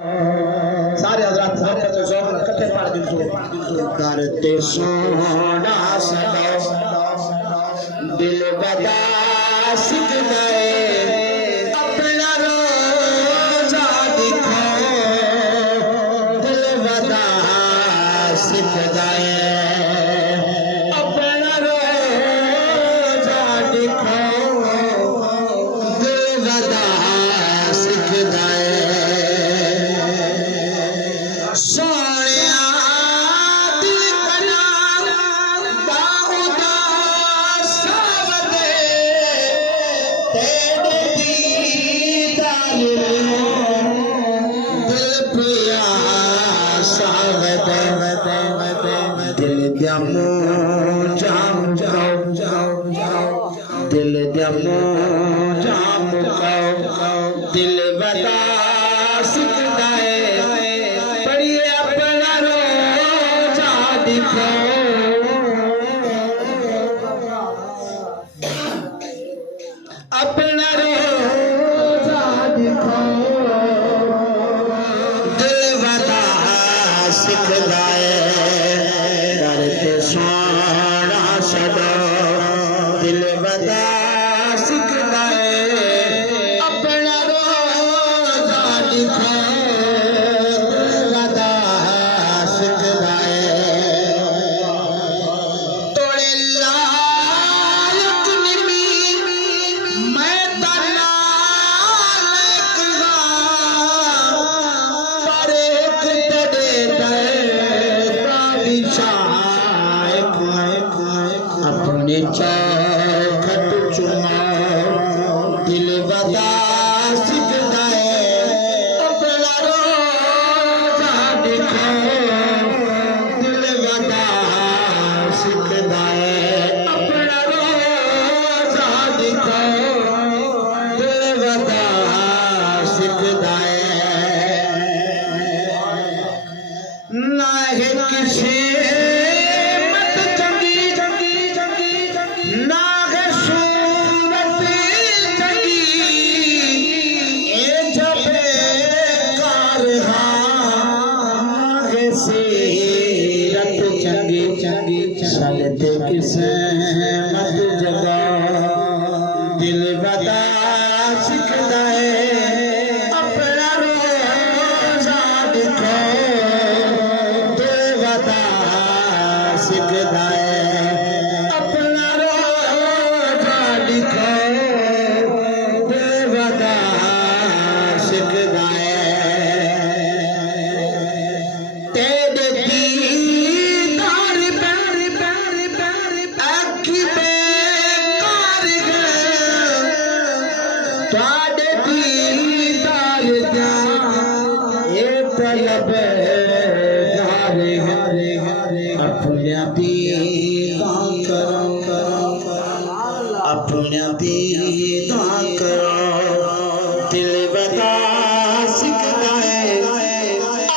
सारे हजरात सारे जो जोर इकट्ठे पढ़ दिल करते सोना सदा दिल बदा सिख गए अपना रोजा दिखाओ दिल बदा सिख गए अपना रोजा दिखाओ दिल बदा सिख गए दिल जमो जाम दिल बता सिख गए पढ़िए अपना रोजा दिखाओ अपना रोजा दिखाओ दिल बता सिख गए करते सोना सदा दिल बता सिख गए अपना रोजा दिखाओ दिल बता सिख गए तोड़े लायक निमी मैं तनाक पर एक तड़े अपने चौखट चुमा दिल बता सिख गए अपना रोजा दिखाओ दिल बता सिख गए अपना रोजा दिखाओ दिल बता सिख गए ना है किसी चलते किसे मत जगा दिल बता सिख गए अपना रोजा दिखाओ दिल बता सिख गए अपना रोजा दिखाओ दिल बता सिख गए अपना दीदा करो दिल बता सिख गए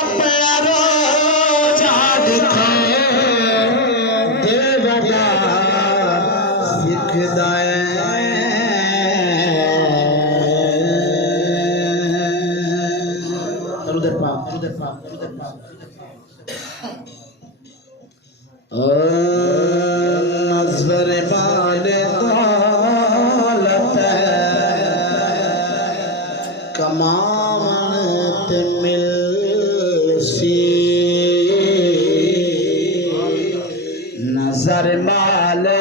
अपना रोजा दिखाओ दिल बता सिख गए नज़र वाले दौलत कमावत मिलसी नज़र वाले